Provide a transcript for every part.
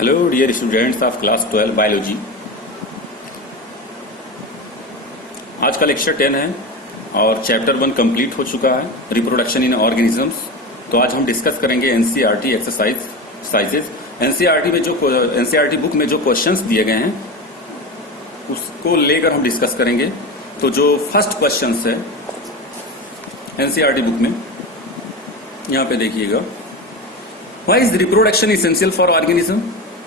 Hello dear students of class 12 biology. आज का lecture 10 है और चैप्टर 1 कंप्लीट हो चुका है, रिप्रोडक्शन इन ऑर्गेनिजम्स। तो आज हम डिस्कस करेंगे एनसीईआरटी एक्सरसाइजेज। एनसीईआरटी बुक में जो क्वेश्चंस दिए गए हैं उसको लेकर हम डिस्कस करेंगे। तो जो फर्स्ट क्वेश्चंस है एनसीईआरटी बुक में, यहाँ पे देखिएगा, why is reproduction essential for organism.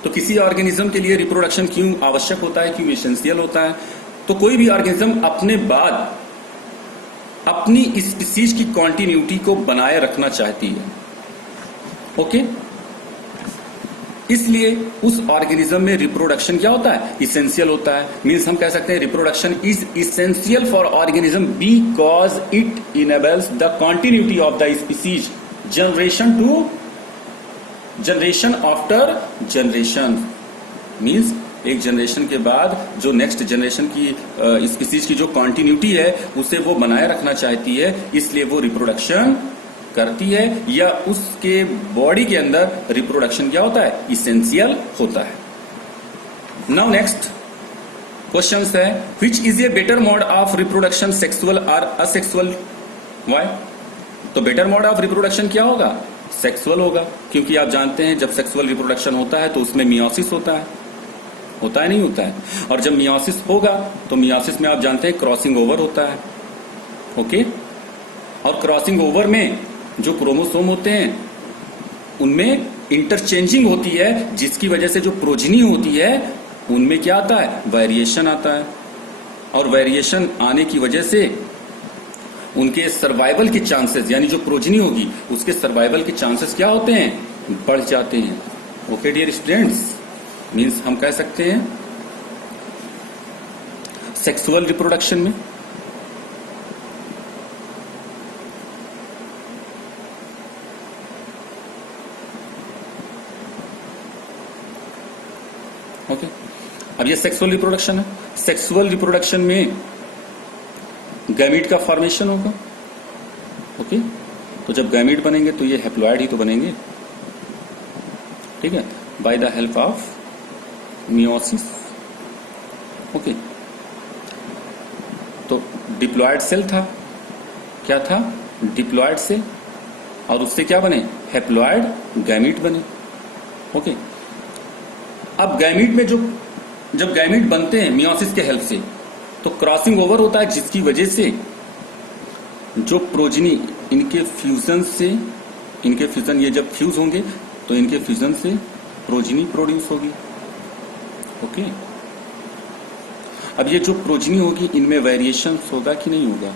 तो किसी ऑर्गेनिज्म के लिए रिप्रोडक्शन क्यों आवश्यक होता है, क्यों इसेंशियल होता है। तो कोई भी ऑर्गेनिज्म अपने बाद अपनी स्पीसीज की कॉन्टिन्यूटी को बनाए रखना चाहती है, ओके। इसलिए उस ऑर्गेनिज्म में रिप्रोडक्शन क्या होता है, इसेंशियल होता है। मींस हम कह सकते हैं reproduction is essential for organism because it enables the continuity of the species generation after generation. Means एक जनरेशन के बाद जो नेक्स्ट जनरेशन की स्पीसीज की जो कॉन्टिन्यूटी है उसे वो बनाए रखना चाहती है, इसलिए वो रिप्रोडक्शन करती है, या उसके बॉडी के अंदर रिप्रोडक्शन क्या होता है, इसेंशियल होता है। नाउ नेक्स्ट क्वेश्चन है, which is a better mode of reproduction, sexual और असेक्सुअल। व्हाई? तो बेटर मोड ऑफ रिप्रोडक्शन क्या होगा, सेक्सुअल होगा, क्योंकि आप जानते हैं जब सेक्सुअल रिप्रोडक्शन होता है तो उसमें मियोसिस होता है नहीं होता है। और जब मियोसिस होगा तो मियोसिस में आप जानते हैं क्रॉसिंग ओवर होता है, ओके। और क्रॉसिंग ओवर में जो क्रोमोसोम होते हैं उनमें इंटरचेंजिंग होती है, जिसकी वजह से जो प्रोजिनी होती है उनमें क्या आता है, वेरिएशन आता है। और वेरिएशन आने की वजह से उनके सर्वाइवल के चांसेस, यानी जो प्रोजिनी होगी उसके सर्वाइवल के चांसेस क्या होते हैं, बढ़ जाते हैं, ओके डियर स्टूडेंट्स। मींस हम कह सकते हैं सेक्सुअल रिप्रोडक्शन में ओके। अब ये सेक्सुअल रिप्रोडक्शन है। सेक्सुअल रिप्रोडक्शन में गैमीट का फॉर्मेशन होगा, ओके। तो जब गैमीट बनेंगे तो ये हैप्लॉइड ही तो बनेंगे, ठीक है, by the help of meiosis, okay. तो डिप्लॉयड सेल था, क्या था, डिप्लॉयड सेल, और उससे क्या बने, हैप्लॉइड गैमीट बने, ओके। अब गैमीट में जब गैमीट बनते हैं मियोसिस के हेल्प से तो क्रॉसिंग ओवर होता है, जिसकी वजह से जो प्रोजिनी इनके फ्यूजन ये जब फ्यूज होंगे तो इनके फ्यूजन से प्रोजिनी प्रोड्यूस होगी, ओके। अब ये जो प्रोजिनी होगी इनमें वेरिएशन होगा कि नहीं होगा,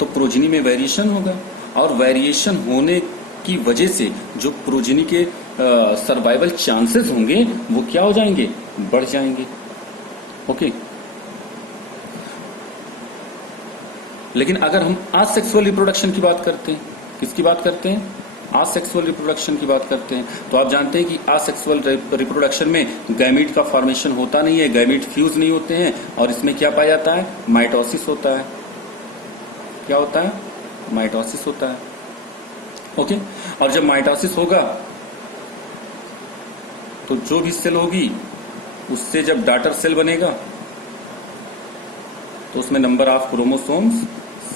तो प्रोजिनी में वेरिएशन होगा, और वेरिएशन होने की वजह से जो प्रोजिनी के सर्वाइवल चांसेस होंगे वो क्या हो जाएंगे, बढ़ जाएंगे, ओके। लेकिन अगर हम असेक्सुअल रिप्रोडक्शन की बात करते हैं, किसकी बात करते हैं, असेक्सुअल रिप्रोडक्शन की बात करते हैं, तो आप जानते हैं कि असेक्सुअल रिप्रोडक्शन में गैमीट का फॉर्मेशन होता नहीं है, गैमीट फ्यूज नहीं होते हैं, और इसमें क्या पाया जाता है, माइटोसिस होता है। क्या होता है, माइटोसिस होता है, ओके। और जब माइटोसिस होगा तो जो भी सेल होगी उससे जब डॉटर सेल बनेगा तो उसमें नंबर ऑफ क्रोमोसोम्स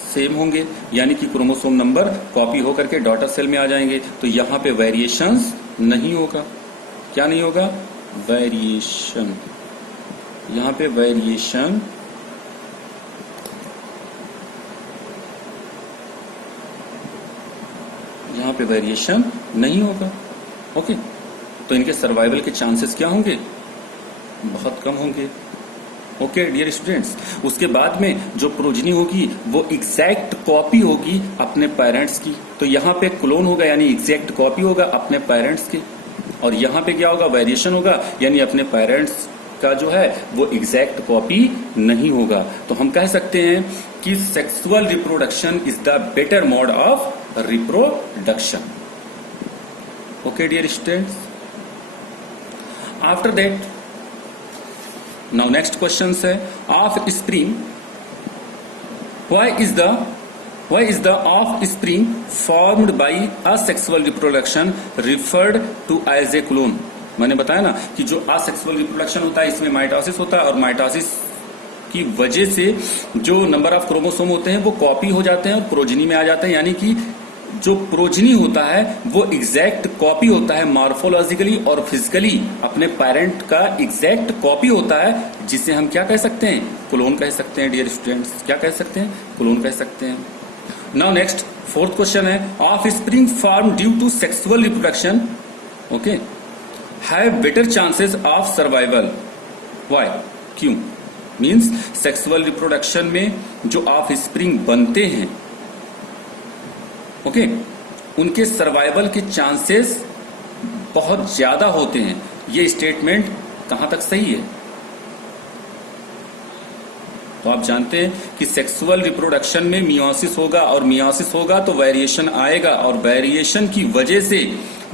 सेम होंगे, यानी कि क्रोमोसोम नंबर कॉपी होकर के डॉटर सेल में आ जाएंगे, तो यहां पे वेरिएशंस नहीं होगा। क्या नहीं होगा, वेरिएशन, यहां पे वेरिएशन नहीं होगा, ओके। तो इनके सर्वाइवल के चांसेस क्या होंगे, बहुत कम होंगे, ओके डियर स्टूडेंट्स। उसके बाद में जो प्रोजिनी होगी वो एग्जैक्ट कॉपी होगी अपने पेरेंट्स की, तो यहाँ पे क्लोन होगा, यानी एग्जैक्ट कॉपी होगा अपने पेरेंट्स के, और यहाँ पे क्या होगा, वेरिएशन होगा, यानी अपने पेरेंट्स का जो है वो एग्जैक्ट कॉपी नहीं होगा। तो हम कह सकते हैं कि sexual reproduction is the better mode of reproduction, okay dear students. After that now next question है offspring, why is the why is the offspring formed by asexual reproduction referred to as a clone. मैंने बताया ना कि जो asexual reproduction होता है इसमें mitosis होता है, और माइटोसिस की वजह से जो नंबर ऑफ क्रोमोसोम होते हैं वो कॉपी हो जाते हैं और प्रोजनी में आ जाते हैं, यानी कि जो प्रोजनी होता है वो एग्जैक्ट कॉपी होता है मॉर्फोलॉजिकली और फिजिकली अपने पेरेंट का एग्जैक्ट कॉपी होता है, जिसे हम क्या कह सकते हैं, क्लोन कह सकते हैं। डियर स्टूडेंट्स, क्या कह सकते हैं, क्लोन कह सकते हैं। नाउ नेक्स्ट फोर्थ क्वेश्चन है, offspring form due to sexual reproduction okay have better chances of survival. Why, क्यों? मीन्स सेक्सुअल रिप्रोडक्शन में जो ऑफ स्प्रिंग बनते हैं ओके उनके सर्वाइवल के चांसेस बहुत ज्यादा होते हैं। ये स्टेटमेंट कहां तक सही है? तो आप जानते हैं कि सेक्सुअल रिप्रोडक्शन में मियोसिस होगा, और मियोसिस होगा तो वेरिएशन आएगा, और वेरिएशन की वजह से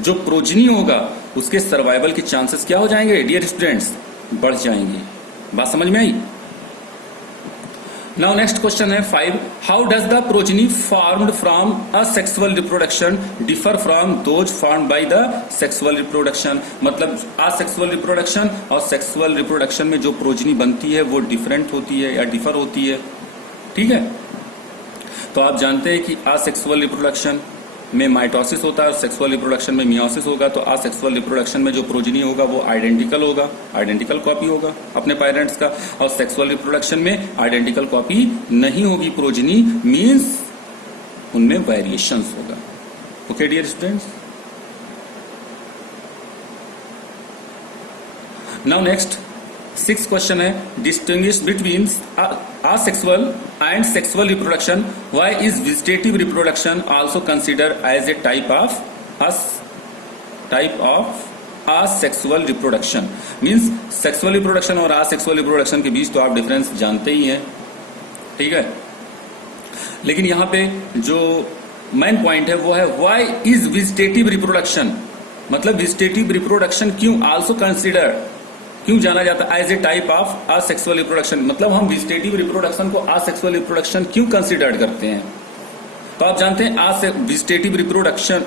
जो प्रोजनी होगा उसके सर्वाइवल के चांसेस क्या हो जाएंगे डियर स्टूडेंट्स, बढ़ जाएंगे। बात समझ में आई? नाउ नेक्स्ट क्वेश्चन है 5, how does the progeny formed from asexual reproduction differ from those formed by the sexual reproduction. मतलब असेक्सुअल रिप्रोडक्शन और सेक्सुअल रिप्रोडक्शन में जो प्रोजनी बनती है वो डिफरेंट होती है या डिफर होती है, ठीक है। तो आप जानते हैं कि असेक्सुअल रिप्रोडक्शन में माइटोसिस होता है और सेक्सुअल रिप्रोडक्शन में मियोसिस होगा। तो असेक्सुअल रिप्रोडक्शन में जो प्रोजनी होगा वो आइडेंटिकल होगा, आइडेंटिकल कॉपी होगा अपने पेरेंट्स का, और सेक्सुअल रिप्रोडक्शन में आइडेंटिकल कॉपी नहीं होगी प्रोजनी, मींस उनमें वेरिएशंस होगा। Okay dear students, now next 6th question है, distinguish between asexual and sexual reproduction. Why is vegetative reproduction also considered as a type of asexual reproduction? Means sexual reproduction और asexual reproduction के बीच तो आप difference जानते ही हैं, ठीक है। लेकिन यहाँ पे जो मेन पॉइंट है वो है why is vegetative reproduction, मतलब vegetative reproduction क्यों also considered, क्यों जाना जाता है as a type of asexual reproduction. मतलब हम वेजिटेटिव रिप्रोडक्शन को असेक्सुअल रिप्रोडक्शन क्यों कंसिडर करते हैं? तो आप जानते हैं वेजिटेटिव रिप्रोडक्शन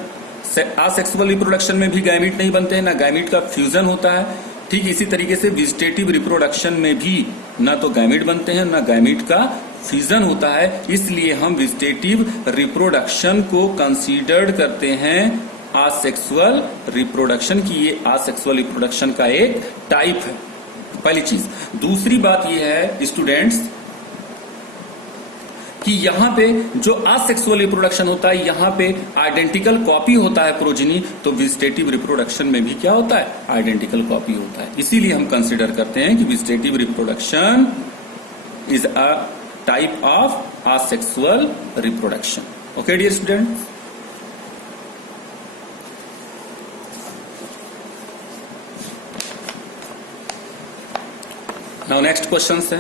असेक्सुअल रिप्रोडक्शन में भी गैमीट नहीं बनते हैं, ना गैमीट का फ्यूजन होता है। ठीक इसी तरीके से वेजिटेटिव रिप्रोडक्शन में भी ना तो गैमीट बनते हैं ना गैमीट का फ्यूजन होता है, इसलिए हम वेजिटेटिव रिप्रोडक्शन को कंसिडर करते हैं आसेक्सुअल रिप्रोडक्शन की, ये आसेक्सुअल रिप्रोडक्शन का एक टाइप है, पहली चीज। दूसरी बात ये है स्टूडेंट्स कि यहां पे जो आसेक्सुअल रिप्रोडक्शन होता है यहां पे आइडेंटिकल कॉपी होता है प्रोजेनी, तो वेजिटेटिव रिप्रोडक्शन में भी क्या होता है, आइडेंटिकल कॉपी होता है। इसीलिए हम कंसिडर करते हैं कि vegetative reproduction is a type of asexual reproduction. Okay dear student, now next question है,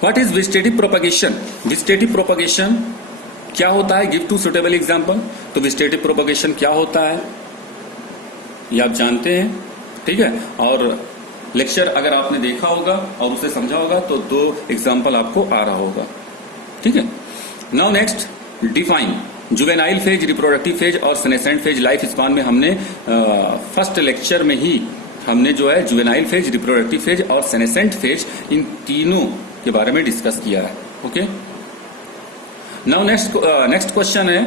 what is vegetative propagation? Vegetative propagation क्या होता है? Give two suitable example. तो वेजिटेटिव प्रोपगेशन क्या होता है ये आप जानते हैं, ठीक है। और लेक्चर अगर आपने देखा होगा और उसे समझा होगा तो 2 एग्जांपल आपको आ रहा होगा, ठीक है। Now next define juvenile phase, reproductive phase और सेनेसेंट फेज। लाइफ स्पान में हमने फर्स्ट लेक्चर में ही हमने जो है जुवेनाइल फेज, रिप्रोडक्टिव फेज और सेनेसेंट फेज, इन तीनों के बारे में डिस्कस किया है। ओके, नाउ नेक्स्ट क्वेश्चन है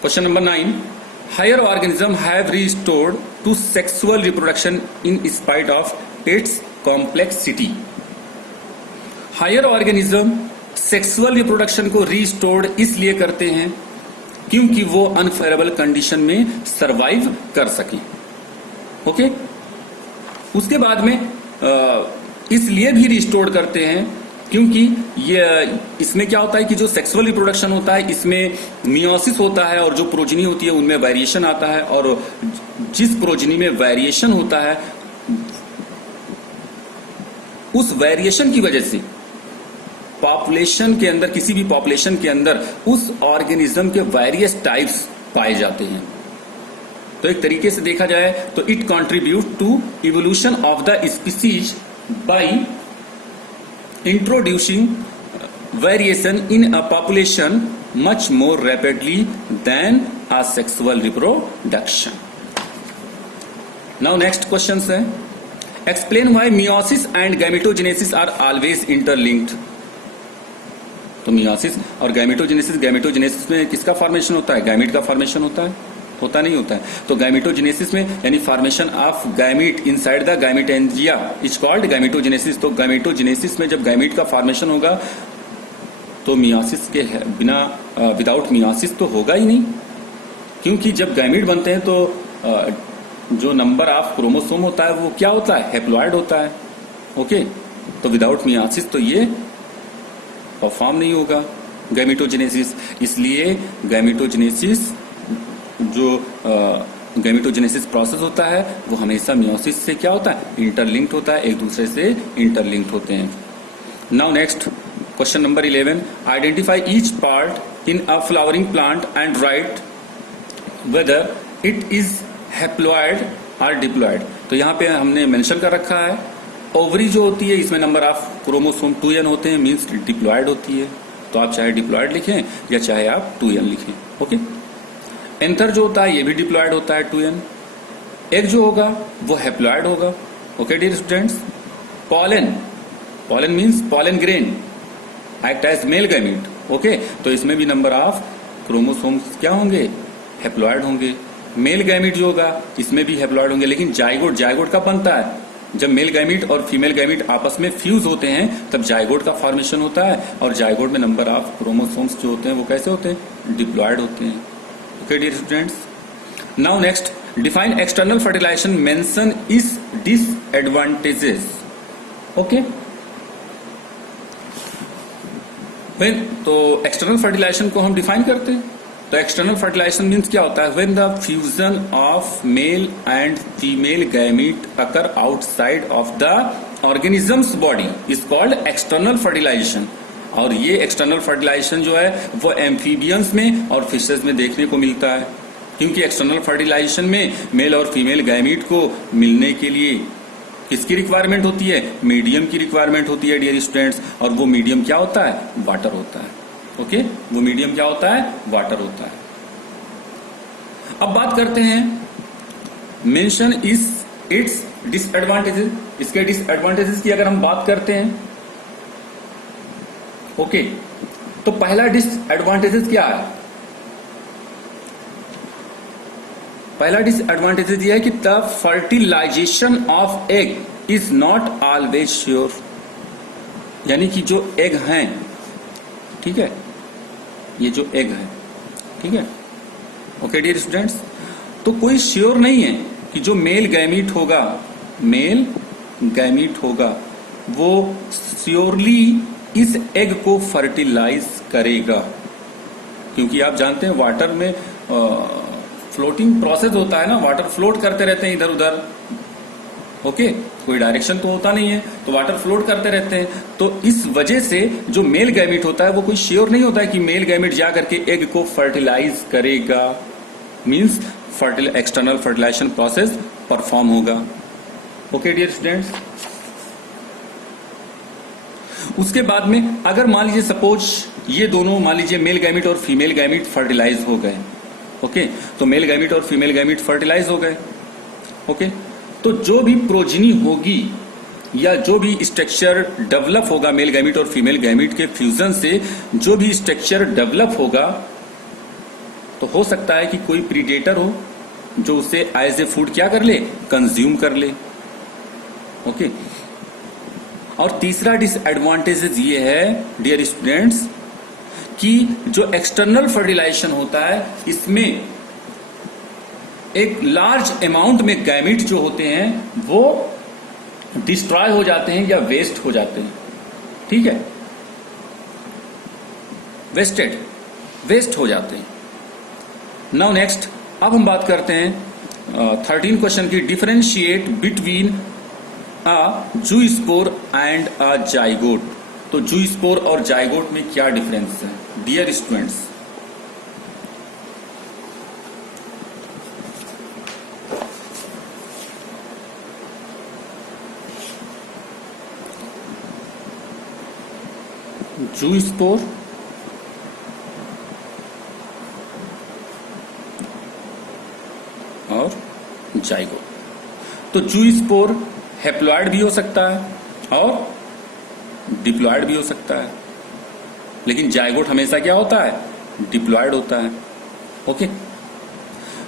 question number 9, higher organism have restored to sexual reproduction in spite of its complexity. Higher organism sexual reproduction को रिस्टोर्ड इसलिए करते हैं क्योंकि वो अनफेवरेबल कंडीशन में सरवाइव कर सके। ओके, उसके बाद में इसलिए भी रिस्टोर करते हैं क्योंकि ये इसमें क्या होता है कि जो सेक्सुअल रिप्रोडक्शन होता है इसमें मियोसिस होता है और जो प्रोजनी होती है उनमें वेरिएशन आता है, और जिस प्रोजनी में वेरिएशन होता है उस वेरिएशन की वजह से पॉपुलेशन के अंदर, किसी भी पॉपुलेशन के अंदर उस ऑर्गेनिज्म के वेरियस टाइप्स पाए जाते हैं। तो एक तरीके से देखा जाए तो it contribute to evolution of the species by introducing variation in a population much more rapidly than asexual reproduction. Now next questions है, explain why meiosis and gametogenesis are always interlinked. तो मियोसिस और gametogenesis में किसका formation होता है? Gamete का formation होता है? होता नहीं होता है। तो गैमेटोजेनेसिस में यानी formation of gamete inside the gametangia is called gametogenesis. तो गैमेटोजेनेसिस में जब गैमेट का फॉर्मेशन होगा तो मियोसिस के बिना विदाउट मियोसिस तो होगा ही नहीं, क्योंकि जब गैमेट बनते हैं तो जो नंबर ऑफ क्रोमोसोम होता है वो क्या होता है? हैप्लॉइड होता है। ओके, तो विदाउट मियोसिस तो ये परफॉर्म नहीं होगा गैमेटोजेनेसिस। इसलिए गैमेटोजेनेसिस जो गैमेटोजेनेसिस प्रोसेस होता है वो हमेशा मियोसिस से क्या होता है? इंटरलिंक्ड होता है, एक दूसरे से इंटरलिंक्ड होते हैं। Now next question number 11, identify each part in a flowering plant and right whether it is haploid और डिप्लॉइड। तो यहाँ पे हमने मेंशन कर रखा है ओवरी जो होती है इसमें नंबर ऑफ क्रोमोसोम 2n होते हैं, मींस डिप्लॉइड होती है। तो आप चाहे डिप्लॉइड लिखें या चाहे आप 2n लिखें। ओके, एंथर जो होता है ये भी डिप्लॉइड होता है 2n। एग जो होगा वो हैप्लॉइड होगा। Okay dear students, pollen means pollen grain act as male gamete. Okay, तो इसमें भी नंबर ऑफ क्रोमोसोम्स क्या होंगे? हैप्लॉइड होंगे। मेल गैमेट जो होगा इसमें भी हैप्लॉइड होंगे। लेकिन जाइगोट कब बनता है? जब मेल गैमेट और फीमेल गैमेट आपस में फ्यूज होते हैं तब जाइगोट का फॉर्मेशन होता है, और जाइगोट में नंबर ऑफ क्रोमोसोम्स जो होते हैं वो कैसे होते हैं? डिप्लॉइड होते हैं। Okay dear students, now next define external fertilization, mention its disadvantages. Okay, तो एक्सटर्नल फर्टिलाइजेशन को हम डिफाइन करते हैं। तो एक्सटर्नल फर्टिलाइजेशन मीन्स क्या होता है? When the fusion of male and female gamete occur outside of the organisms body is called external fertilization. और ये एक्सटर्नल फर्टिलाइजेशन जो है वो एम्फीबियंस में और फिशेस में देखने को मिलता है, क्योंकि एक्सटर्नल फर्टिलाइजेशन में मेल और फीमेल गैमेट को मिलने के लिए किसकी रिक्वायरमेंट होती है? मीडियम की रिक्वायरमेंट होती है डियर स्टूडेंट्स। और वो मीडियम क्या होता है? वाटर होता है। ओके, वो मीडियम क्या होता है? वाटर होता है। अब बात करते हैं मेंशन इज इट्स डिसएडवांटेजेस। इसके डिसएडवांटेजेस की अगर हम बात करते हैं, ओके, तो पहला डिसएडवांटेजेस क्या है? पहला डिसएडवांटेजेस ये है कि the fertilization of egg is not always sure. यानी कि जो एग हैं, ठीक है, ये जो एग है, ठीक है, ओके डियर स्टूडेंट्स, तो कोई श्योर नहीं है कि जो मेल गैमीट होगा वो श्योरली इस एग को फर्टिलाइज करेगा। क्योंकि आप जानते हैं वाटर में फ्लोटिंग प्रोसेस होता है ना, वाटर फ्लोट करते रहते हैं इधर उधर। ओके, कोई डायरेक्शन तो होता नहीं है, तो वाटर फ्लोट करते रहते हैं। तो इस वजह से जो मेल गैमेट होता है वो कोई श्योर नहीं होता है कि मेल गैमेट जा करके एग को फर्टिलाइज करेगा, means external fertilization process perform होगा। ओके डियर स्टूडेंट्स, उसके बाद में अगर मान लीजिए सपोज ये दोनों मान लीजिए मेल गैमेट और फीमेल गैमेट फर्टिलाइज हो गए। ओके, तो मेल गैमेट और फीमेल गैमेट फर्टिलाइज हो गए। ओके, तो जो भी प्रोजिनी होगी या जो भी स्ट्रक्चर डेवलप होगा मेल गैमेट और फीमेल गैमेट के फ्यूजन से, जो भी स्ट्रक्चर डेवलप होगा, तो हो सकता है कि कोई प्रीडेटर हो जो उसे एज ए फूड क्या कर ले? कंज्यूम कर ले। ओके, और तीसरा डिसएडवांटेजेस ये है डियर स्टूडेंट्स कि जो एक्सटर्नल फर्टिलाइजेशन होता है इसमें एक लार्ज अमाउंट में गैमेट जो होते हैं वो डिस्ट्रॉय हो जाते हैं या वेस्ट हो जाते हैं। ठीक है, वेस्ट हो जाते हैं। नाउ नेक्स्ट, अब हम बात करते हैं 13 क्वेश्चन की, differentiate between a zoospore and a zygote. तो जूस्पोर और जाइगोट में क्या डिफरेंस है डियर स्टूडेंट्स? जूस्पोर और जाइगोट। तो जूस्पोर हैप्लॉइड भी हो सकता है और डिप्लॉइड भी हो सकता है, लेकिन जाइगोट हमेशा क्या होता है? डिप्लॉइड होता है। ओके।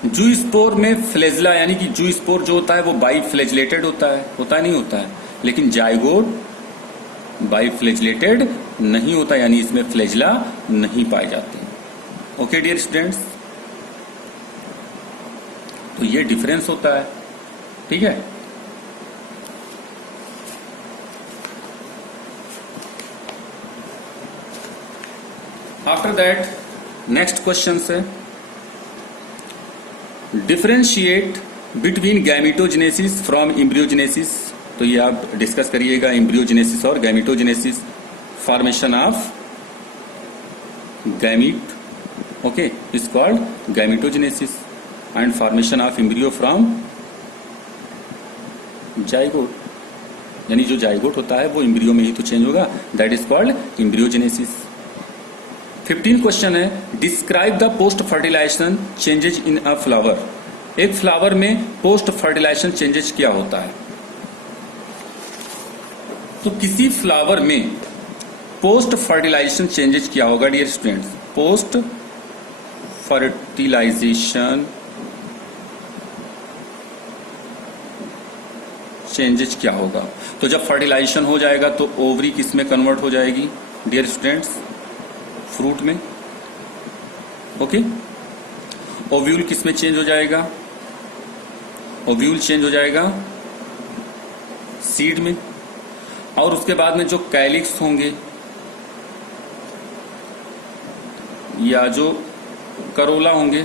जूस्पोर में फ्लेजला यानी कि जूस्पोर जो होता है वो बाइफ्लेजलेटेड होता है नहीं होता है, लेकिन जाइगोट बाइफ्लेजलेटेड नहीं होता, यानी इसमें फ्लेजला नहीं पाए जाते। ओके डियर स्टूडेंट्स, तो ये डिफरेंस होता है। ठीक है। आफ्टर दैट नेक्स्ट क्वेश्चन है differentiate between gametogenesis from embryogenesis. तो ये आप डिस्कस करिएगा, एम्ब्रियोजेनेसिस और gametogenesis. Formation of gamete okay is called gametogenesis and formation of embryo from zygote, यानी जो जाइगोट होता है वो एम्ब्रियो में ही तो चेंज होगा, that is called embryogenesis. 15 question है describe the post fertilization changes in a flower. एक फ्लावर में पोस्ट फर्टिलाइजेशन चेंजेज क्या होता है? तो किसी फ्लावर में पोस्ट फर्टिलाइजेशन चेंजेज क्या होगा dear students? Post fertilization changes क्या होगा? तो जब फर्टिलाइजेशन हो जाएगा तो ओवरी किस में कन्वर्ट हो जाएगी डियर स्टूडेंट्स? फ्रूट में। ओके। ओव्यूल किस में चेंज हो जाएगा? ओव्यूल चेंज हो जाएगा सीड में। और उसके बाद में जो कैलिक्स होंगे या जो करोला होंगे,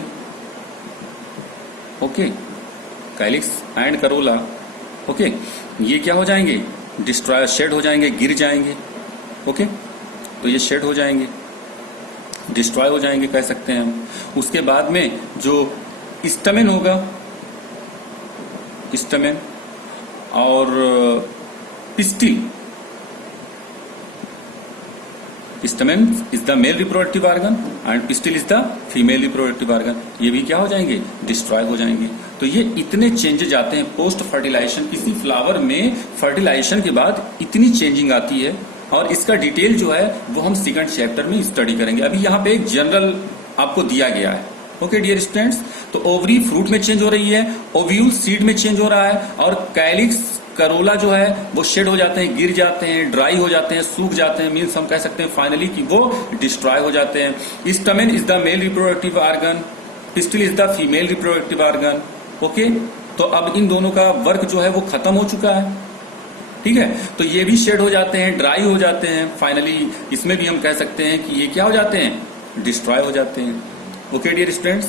okay, calyx and Corolla, okay, ये क्या हो जाएंगे? डिस्ट्रॉय, शेड हो जाएंगे, गिर जाएंगे। ओके। तो ये शेड हो जाएंगे, डिस्ट्रॉय हो जाएंगे कह सकते हैं हम। उसके बाद में जो स्टमेन होगा, स्टमेन और pistil, stamen is the male reproductive organ and pistil is the female reproductive organ, ये भी क्या हो जाएंगे? डिस्ट्रॉय हो जाएंगे। तो ये इतने चेंजेज आते हैं पोस्ट फर्टिलाइजेशन। किसी फ्लावर में फर्टिलाइजेशन के बाद इतनी चेंजिंग आती है और इसका डिटेल जो है वो हम सेकंड चैप्टर में स्टडी करेंगे। अभी यहाँ पे एक जनरल आपको दिया गया है। ओके डियर स्टूडेंट्स, तो ओवरी फ्रूट में चेंज हो रही है, ओव्यूल सीड में चेंज हो रहा है, और कैलिक्स करोला जो है वो शेड हो जाते हैं, गिर जाते हैं, ड्राई हो जाते हैं, सूख जाते हैं, मीन्स हम कह सकते हैं फाइनली कि वो डिस्ट्रॉय हो जाते हैं। Stamen is the male reproductive organ, pistil is the female reproductive organ. Okay. तो अब इन दोनों का वर्क जो है वो खत्म हो चुका है। ठीक है। तो ये भी शेड हो जाते हैं, ड्राई हो जाते हैं, फाइनली इसमें भी हम कह सकते हैं कि ये क्या हो जाते हैं? डिस्ट्रॉय हो जाते हैं। Okay dear students,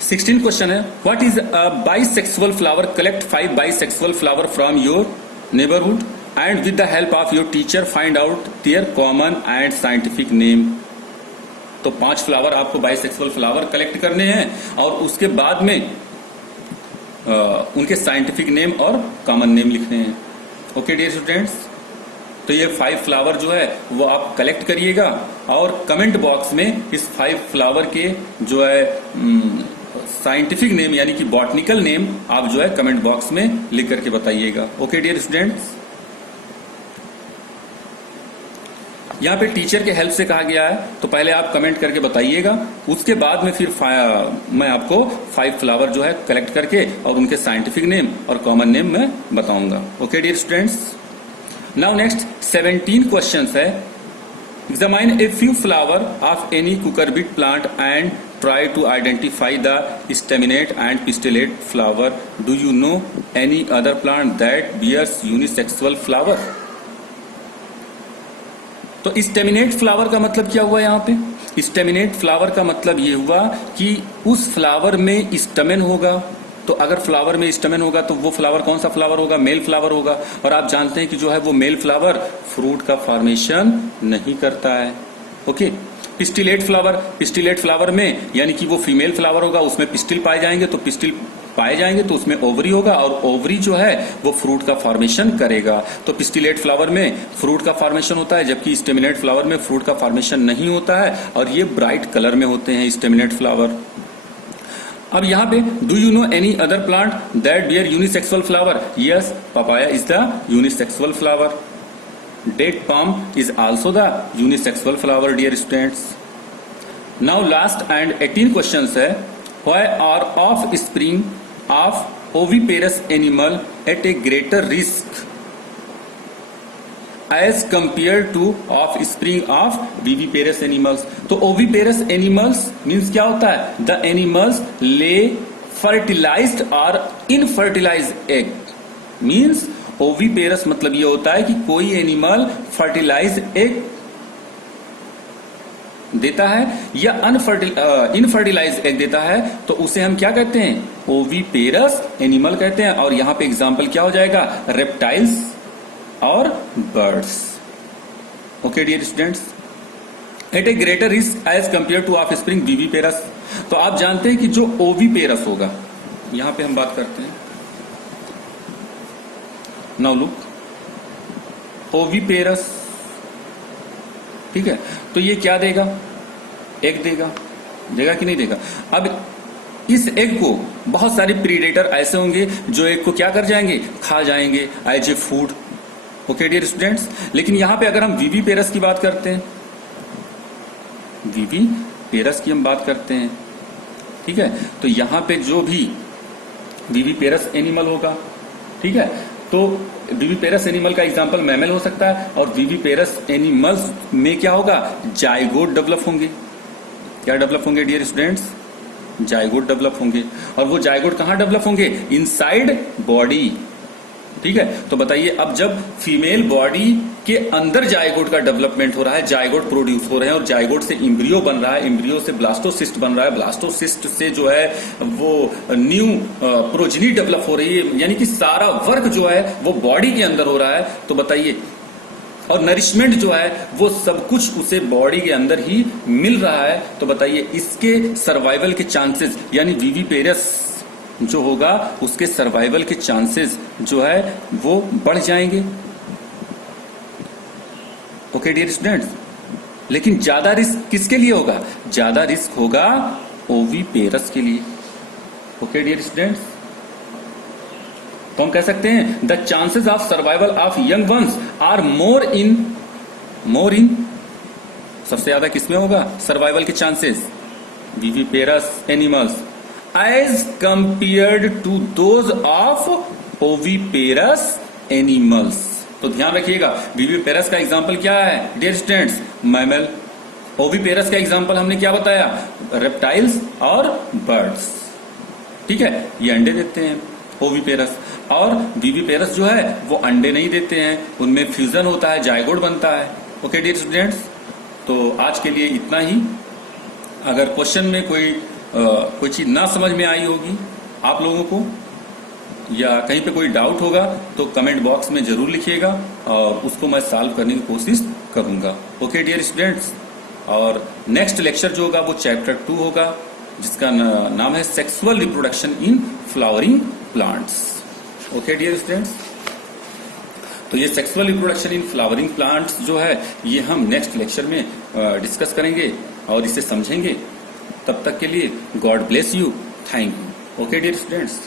sixteen question है what is a bisexual flower? Collect 5 bisexual flower from your neighbourhood and with the help of your teacher find out their common and scientific name। तो 5 flower आपको bisexual flower collect करने हैं और उसके बाद में उनके साइंटिफिक नेम और कॉमन नेम लिखने हैं। ओके डियर स्टूडेंट्स, तो ये 5 फ्लावर जो है वो आप कलेक्ट करिएगा और कमेंट बॉक्स में इस 5 फ्लावर के जो है साइंटिफिक नेम यानी कि बॉटनिकल नेम आप जो है कमेंट बॉक्स में लिख करके बताइएगा। ओके डियर स्टूडेंट्स, यहाँ पे टीचर के हेल्प से कहा गया है, तो पहले आप कमेंट करके बताइएगा, उसके बाद में फिर मैं आपको 5 फ्लावर जो है कलेक्ट करके और उनके साइंटिफिक नेम और कॉमन नेम मैं बताऊंगा। Okay dear students, now next 17 questions है examine a few flower of any cucurbit plant and try to identify the staminate and pistillate flower. Do you know any other plant that bears unisexual flower? तो staminate flower का मतलब क्या हुआ यहाँ पे? Staminate flower का मतलब ये हुआ कि उस फ्लावर में स्टमेन होगा। तो अगर फ्लावर में स्टमेन होगा तो वो फ्लावर कौन सा फ्लावर होगा? मेल फ्लावर होगा। और आप जानते हैं कि जो है वो मेल फ्लावर फ्रूट का फॉर्मेशन नहीं करता है। ओके, पिस्टिलेट फ्लावर में यानी कि वो फीमेल फ्लावर होगा, उसमें पिस्टिल पाए जाएंगे, तो पिस्टिल पाए जाएंगे तो उसमें ओवरी होगा और ओवरी जो है वो फ्रूट का फॉर्मेशन करेगा। तो पिस्टिलेट फ्लावर में फ्रूट का फॉर्मेशन होता है, जबकि स्टेमिनेट फ्लावर में फ्रूट का फॉर्मेशन नहीं होता है और ये ब्राइट कलर में होते हैं स्टेमिनेट फ्लावर। अब यहाँ पे do you know any other plant that bear unisexual flower? Yes, papaya is the unisexual flower. Date palm is also the unisexual flower, dear students. Now last and 18 questions है, why are offspring of oviparous animal at a greater risk as compared to offspring of viviparous animals? तो oviparous animals means क्या होता है? The animals lay fertilized or infertilized egg. means oviparous मतलब ये होता है कि कोई एनिमल फर्टिलाइज एग देता है या इनफर्टिलाइज एग देता है, तो उसे हम क्या कहते हैं? ओवीपेरस एनिमल कहते हैं। और यहां पे एग्जांपल क्या हो जाएगा? रेप्टाइल्स और birds. Okay dear students, at a greater risk as compare to offspring viviparous. तो आप जानते हैं कि जो ओवीपेरस होगा, यहां पे हम बात करते हैं। नाउ लुक, ओवीपेरस, ठीक है, तो ये क्या देगा? एग देगा कि नहीं देगा? अब इस एग को बहुत सारे प्रीडेटर ऐसे होंगे जो एग को क्या कर जाएंगे? खा जाएंगे as a food. Okay dear students, लेकिन यहां पे अगर हम विविपेरस की बात करते हैं, विविपेरस की हम बात करते हैं, ठीक है, तो यहां पे जो भी विविपेरस एनिमल होगा, ठीक है, तो विविपेरस एनिमल का एग्जांपल मैमल हो सकता है और विविपेरस एनिमल्स में क्या होगा? जाइगोट डेवलप होंगे। क्या डेवलप होंगे डियर स्टूडेंट्स? जाइगोट डेवलप होंगे। और वो जाइगोट कहां डेवलप होंगे? इनसाइड बॉडी, ठीक है। तो बताइए, अब जब फीमेल बॉडी के अंदर जाइगोट का डेवलपमेंट हो रहा है, जाइगोट प्रोड्यूस हो रहे हैं और जाइगोट से इम्ब्रियो बन रहा है, इम्ब्रियो से ब्लास्टोसिस्ट बन रहा है, ब्लास्टोसिस्ट से जो है वो न्यू प्रोजनी डेवलप हो रही है, यानी कि सारा वर्क जो है वो बॉडी के अंदर हो रहा है। तो बताइए, और नरिशमेंट जो है वो सब कुछ उसे बॉडी के अंदर ही मिल रहा है, तो बताइए इसके सर्वाइवल के चांसेस, यानी विविपेरस जो होगा उसके सर्वाइवल के चांसेस जो है वो बढ़ जाएंगे। ओके डियर स्टूडेंट्स, लेकिन ज्यादा रिस्क किसके लिए होगा? ज्यादा रिस्क होगा ओवीपेरस के लिए। ओके डियर स्टूडेंट्स, तो हम कह सकते हैं the chances of survival of young ones are more in सबसे ज्यादा किसमें होगा सर्वाइवल के chances? Viviparous animals as compared to those of oviparous animals. तो ध्यान रखिएगा, विविपेरस का एग्जांपल क्या है डियर स्टूडेंट्स? मैमल। ओवीपेरस का एग्जांपल हमने क्या बताया? रेप्टाइल्स और बर्ड्स, ठीक है, ये अंडे देते हैं ओवीपेरस। और विविपेरस जो है वो अंडे नहीं देते हैं, उनमें फ्यूजन होता है, जाइगोट बनता है। ओके डियर स्टूडेंट्स, तो आज के लिए इतना ही। अगर क्वेश्चन में कोई चीज ना समझ में आई होगी आप लोगों को, या कहीं पे कोई डाउट होगा, तो कमेंट बॉक्स में जरूर लिखिएगा और उसको मैं सॉल्व करने की कोशिश करूंगा। ओके डियर स्टूडेंट्स, और नेक्स्ट लेक्चर जो होगा वो चैप्टर 2 होगा, जिसका नाम है sexual reproduction in flowering plants. Okay dear students, तो ये sexual reproduction in flowering plants जो है ये हम नेक्स्ट लेक्चर में डिस्कस करेंगे और इसे समझेंगे। तब तक के लिए God bless you, thank you. Okay dear students.